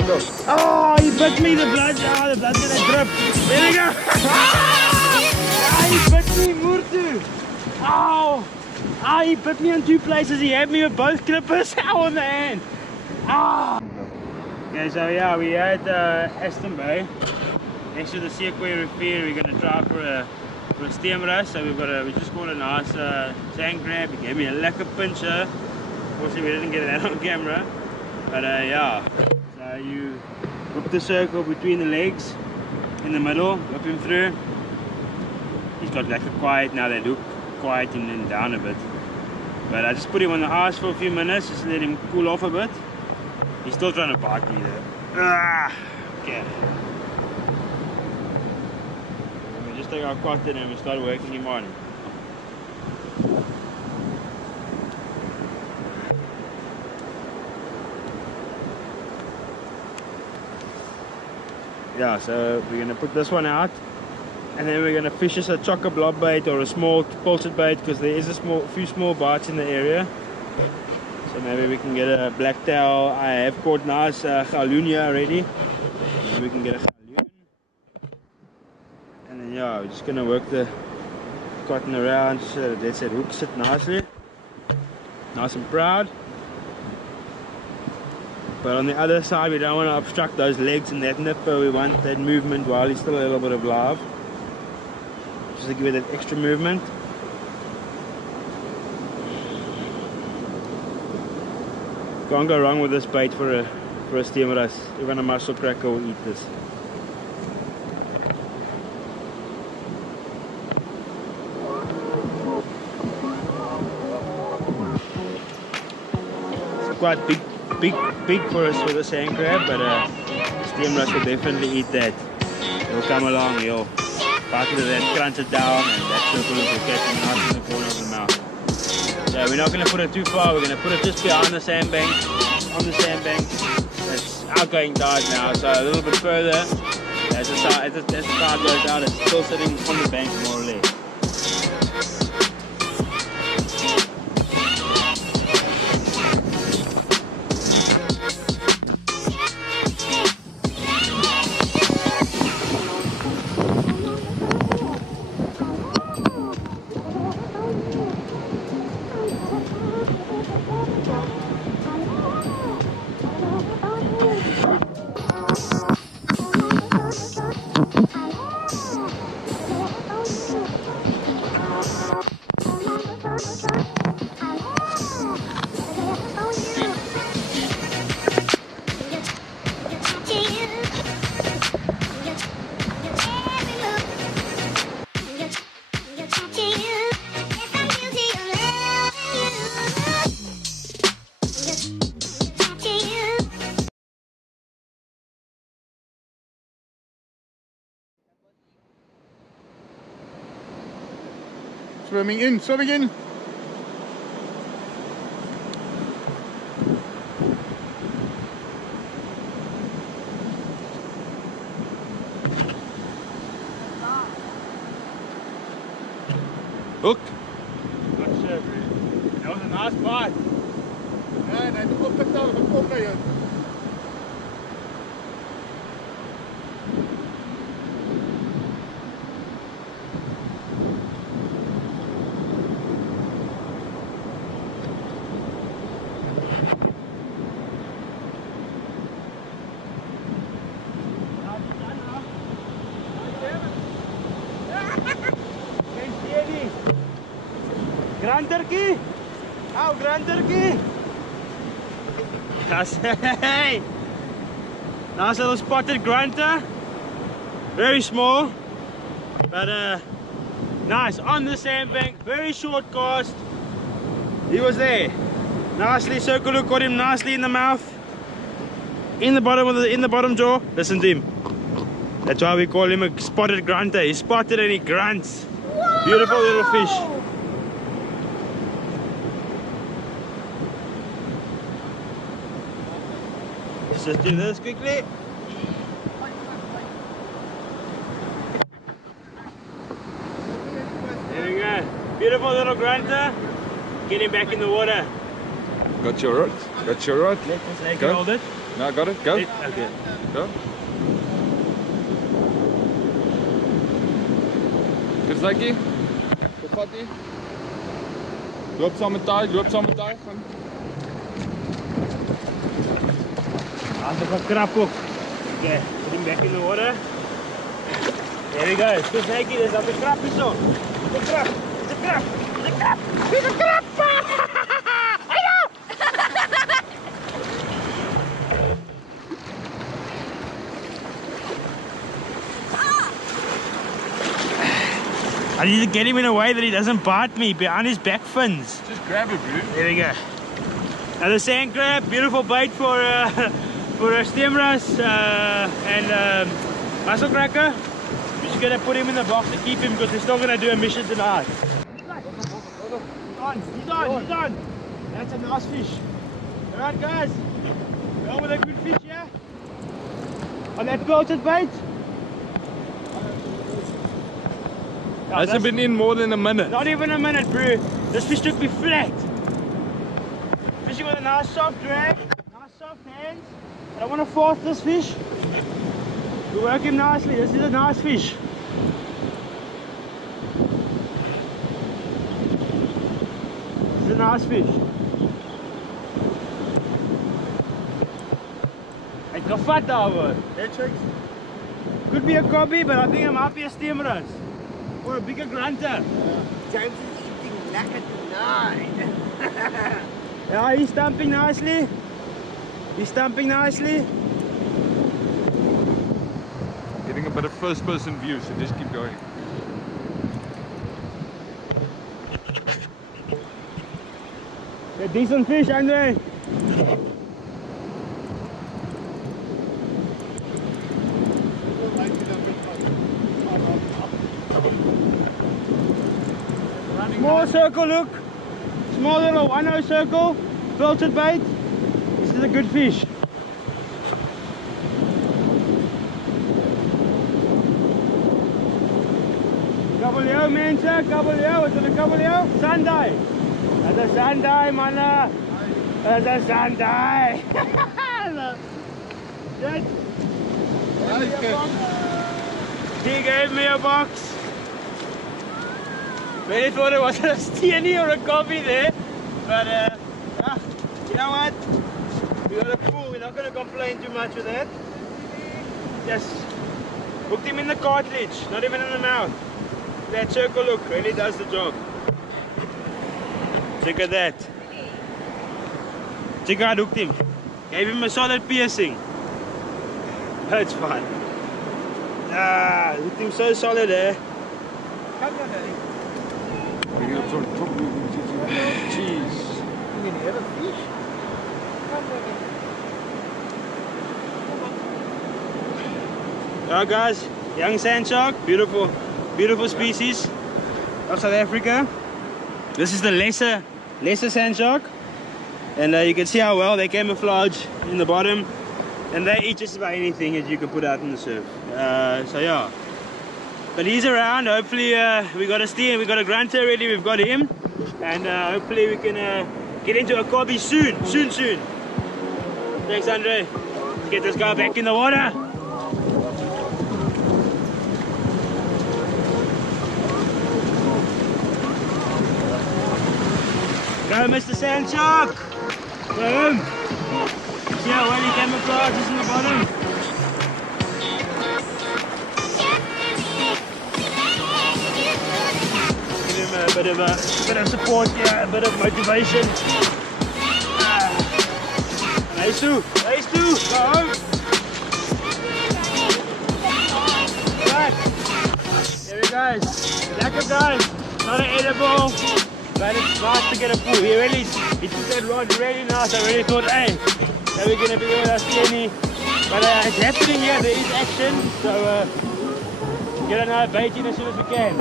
go, go. Oh, he bit me, the blood. Oh, the blood's gonna drip. There we go. Ah, he bit me, Murtu. Ow. Ah, he bit me in two places. He had me with both clippers. Ow, on the hand. Ah. Okay, so yeah, we had Aston Bay. Next to the Sequoia Refinery, we're gonna try for a stemra. So we just caught a nice sand crab. He gave me a lekker pincher. Unfortunately, we didn't get that on camera. But yeah, so you whip the circle between the legs in the middle, whip him through. He's got like a quiet now, they look quiet and then down a bit. But I just put him on the ice for a few minutes, just let him cool off a bit. He's still trying to bite me though. Ah, okay. And we just take our cotton and we start working him on. Yeah, so we're gonna put this one out, and then we're gonna fish us a chocker blob bait or a small pulset bait, because there is a few small bites in the area. So maybe we can get a blacktail. I have caught nice galunia already. Maybe we can get a galoon. And then yeah, we're just gonna work the cotton around so that that hook sit nicely, nice and proud. But on the other side, we don't want to obstruct those legs and that nipper. We want that movement while he's still a little bit alive, just to give it that extra movement. Can't go wrong with this bait for a stemra. Even a muscle cracker will eat this. It's quite big for us with a sand crab, but stemras will definitely eat that. He'll come along, he'll bite into that, crunch it down, and that circle will catch him nice in the corner of the mouth. So we're not going to put it too far, we're going to put it just behind the sandbank, on the sandbank. It's outgoing tide now, so a little bit further, as the tide goes out, it's still sitting on the bank more or less. Swimming in, swimming in. Hook. Not sure, bro. That was a nice bite. Nee, die komt er toch, dat komt erin. Grunterkie! Oh, grunterkie! That's hey! Nice little spotted grunter. Very small, but nice on the sandbank. Very short cast. He was there. Nicely, circle hook got him nicely in the mouth, in the bottom jaw. Listen to him. That's why we call him a spotted grunter. He's spotted and he grunts. Whoa! Beautiful little fish. Let's just do this quickly. There we go. Beautiful little grunter. Get him back in the water. Got your rod? Got your rod? Let this leg hold it. No, I got it. Go. Okay. Go. Good zakkie. Goed vattie. Loop saam met taai, loop saam met taai. I'll have a crap hook. Okay, put him back in the water. There we go. Good zakkie, there's a crap is on. It's a crap. It's a crap. It's a crap. It's a crap. I need to get him in a way that he doesn't bite me behind his back fins. Just grab it, bro. There we go. Now the sand crab, beautiful bait for stem wrasse and mussel cracker. We're just gonna put him in the box to keep him because we're still gonna do a mission tonight. He's on. That's a nice fish. Alright guys, go with a good fish, yeah? On that belted bait. Hasn't been in more than a minute. Not even a minute, bro. This fish took me flat. Fishing with a nice soft drag, nice soft hands. I don't want to force this fish. We work him nicely. This is a nice fish. This is a nice fish. It's got fat over. Could be a cobby, but I think it might be a stem wrasse. Or a bigger grunter. James is eating lekker tonight. Yeah, he's stamping nicely. He's stamping nicely. Getting a bit of first person view, so just keep going. A decent fish, Andre. Small circle, look. Small little 1-0 circle. Filtered bait. This is a good fish. Kabeljou, mensen. Kabeljou. Is het een kabeljou? Sandai. Dat is een sandai, mannen. Dat is een sandai. He gave me a box. Really thought it was a steenie or a coffee there, but you know what? We got a pool. We're not going to complain too much with that. Just hooked him in the cartilage, not even in the mouth. That circle look really does the job. Look at that. Check out, hooked him. Gave him a solid piercing. That's fine. Ah, hooked him so solid there. Maybe it's on top. Jeez. You can have a fish. Alright guys, young sand shark, beautiful species of South Africa. This is the lesser sand shark, and you can see how well they camouflage in the bottom, and they eat just about anything that you can put out in the surf. So yeah, but he's around. Hopefully we got a steer, we got a grunter already, we've got him, and hopefully we can get into a cobby soon. Thanks, Andre. Let's get this guy back in the water. Go, Mr. Sand Shark! Boom! See how well he camouflages in the bottom? Give him a bit of support here, a bit of motivation. Nice two, go home! Right, there we go. Lekker guys, not an edible. But it's nice to get a pull. He took that rod really nice. I really thought, hey, that we're gonna be with us steenie. But it's happening here, there is action. So get another bait in as soon as we can.